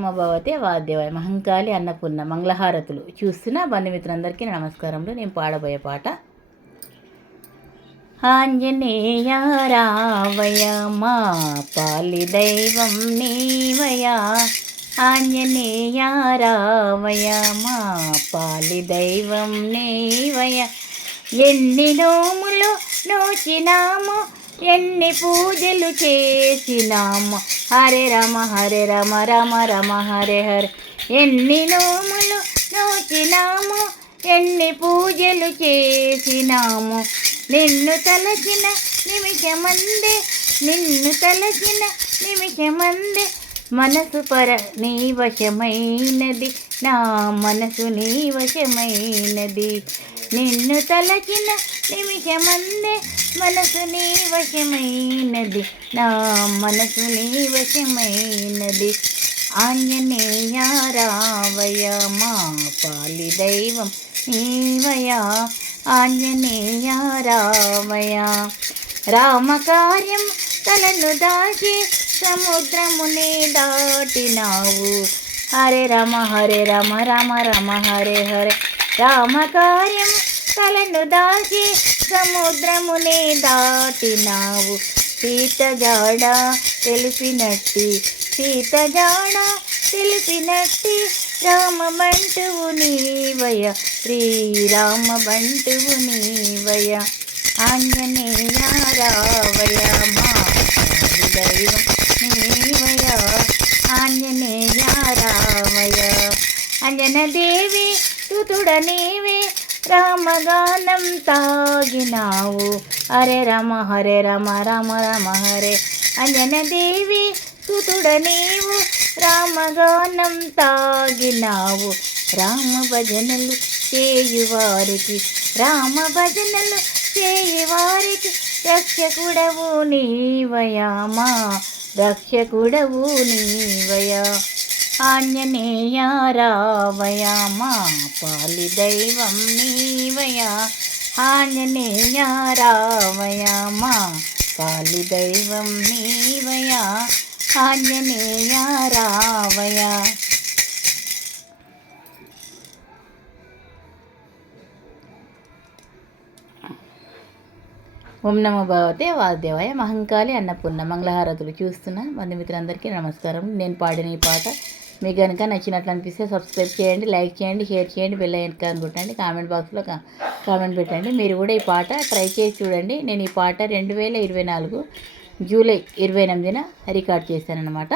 నమో భవతే వాద్యవాయ మహంకాళి అన్నపూర్ణ మంగళహారతులు. చూస్తున్న బంధుమిత్రులందరికీ నమస్కారములు. నేను పాడబోయే పాట ఆంజనేయ రావయ మా పాలి దైవం నీవయా. ఆంజనేయ రావయ మా పాలి దైవం నీవయ. ఎన్ని నోములు నోచినాము ఎన్ని పూజలు చేసినాము. హరే రామ హరే రామ రామ రామ హరే హరే. ఎన్ని నోములు నోచినాము ఎన్ని పూజలు చేసినాము. నిన్ను తలచిన నిమిషమందే నిన్ను తలచిన నిమిషమందే. మనసు పర నీ వశమైనది నా మనసు నీ వశమైనది. నిన్ను తలచిన నిమిషమందే మనసు నీ వశమైనది. నా మనసు నీ వశమైనది. ఆంజనేయ రావయ మా పాలి దైవం నీవయ ఆంజనేయ రావయ రామకార్యం తలను దాచి సముద్రమునే దాటినావు. హరే రామ హరే రామ రామ రామ హరే హరే. రామకార్యం తలను దాచి సముద్రమునే దాటినావు. సీతజాడ తెలిపినట్టి సీత తెలిపినట్టి రామ బంటువు నీవయ శ్రీరామ బంటువు నీవయ ఆంజనేయ రావయ మా దైవం నీవయ ఆంజనేయ రావయ అంజనదేవి సుతుడ నీవే రామగానం తాగినావు. హరే రామ హరే రామ రామ రామ హరే. అంజనదేవి సుతుడ నీవు రామగానం తాగినావు. రామ భజనలు చేయువారికి రామ భజనలు చేయువారికి రక్షకుడవు నీవయామా రక్షకుడవు నీవయా ఆంజనేయ రావయ మా పాలి దైవం నీవయ ఆంజనేయ రావయ మా పాలి దైవం నీవయ ఆంజనేయ రావయ ఓం నమ భగవతే వాసుదేవాయ. మహంకాళి అన్నపూర్ణ మంగళహారతులు చూస్తున్న బంధుమిత్రులందరికీ నమస్కారం. నేను పాడిన ఈ పాట మీకు కనుక నచ్చినట్లు అనిపిస్తే సబ్స్క్రైబ్ చేయండి లైక్ చేయండి షేర్ చేయండి బెల్ ఐకాన్ కొట్టండి కామెంట్ బాక్స్లో కామెంట్ పెట్టండి. మీరు కూడా ఈ పాట ట్రై చేసి చూడండి. నేను ఈ పాట రెండు వేల ఇరవై నాలుగు జూలై ఇరవై ఎనిమిదిన రికార్డ్ చేశాను అనమాట